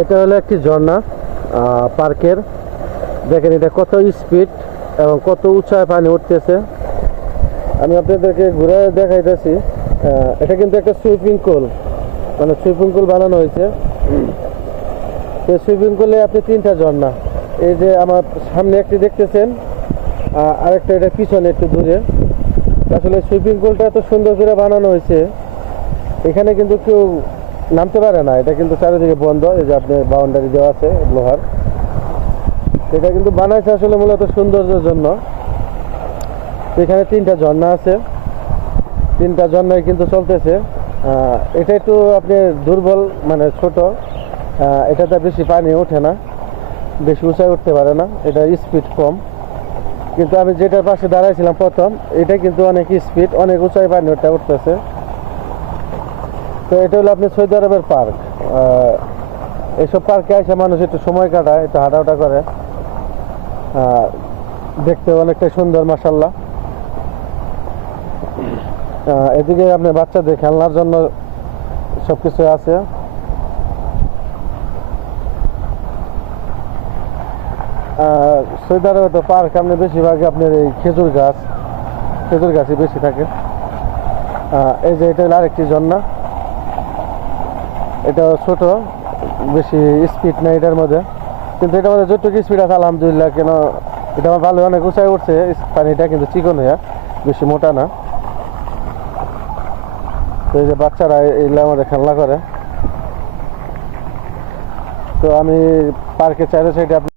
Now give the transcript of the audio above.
এটা হলো একটি ঝর্ণা পার্কের। দেখেন এটা কত স্পিড এবং কত উঁচায় পানি উঠতেছে। আমি আপনাদেরকে ঘুরে দেখাইতেছি এটা কিন্তু একটা সুইপিং পুল মানে সুইপিং পুল বানানো হয়েছে। তো সুইপিং পুলে আপনি তিনটা ঝর্ণা, এই যে আমার সামনে একটি দেখতেছেন আরেকটা এটা পিছনে একটু দূরে। আসলে সুইপিং পুলটা এত সুন্দর করে বানানো হয়েছে, এখানে কিন্তু কেউ নামতে পারে না, এটা কিন্তু চারিদিকে বন্ধ, এই যে আপনার বাউন্ডারি দেওয়া আছে লোহার। এটা কিন্তু বানাইছে আসলে মূলত সৌন্দর্যের জন্য। এখানে তিনটা ঝর্ণা আছে। তিনটা ঝর্ণায় কিন্তু চলতেছে। এটা একটু আপনি দুর্বল মানে ছোট। এটাতে বেশি পানি ওঠে না, বেশি উঁচায় উঠতে পারে না, এটা স্পিড কম। কিন্তু আমি যেটার পাশে দাঁড়াইছিলাম প্রথম, এটা কিন্তু অনেক স্পিড অনেক উঁচাই পানি ওটা উঠতেছে। তো এটা হলো আপনি সৌদি আরবের পার্ক। এইসব পার্কে আসে মানুষ একটু সময় কাটায়, একটু হাঁটাহাঁটা করে। দেখতে অনেকটা সুন্দর মাসাল্লাহ এদিকে আপনি বাচ্চাদের খেলনার জন্য সব কিছু আছে সৌদি আরবে তো পার্ক, আপনি বেশিরভাগ আপনার এই খেজুর গাছ, খেজুর গাছই বেশি থাকে। এই যে এটা হলো আরেকটি ঝর্ণা। এটা ছোট, বেশি স্পিড নাই এটার মধ্যে। কিন্তু এটার মধ্যে যতটুকু স্পিড আছে, আলহামদুলিল্লাহ কেন, এটা আমার ভালো অনেক উঁচাই উঠছে পানিটা কিন্তু চিকন হয়ে বেশি মোটা না। তো এই যে বাচ্চারা এগুলো আমাদের খেলনা করে। তো আমি পার্কের চাইলে সাইডে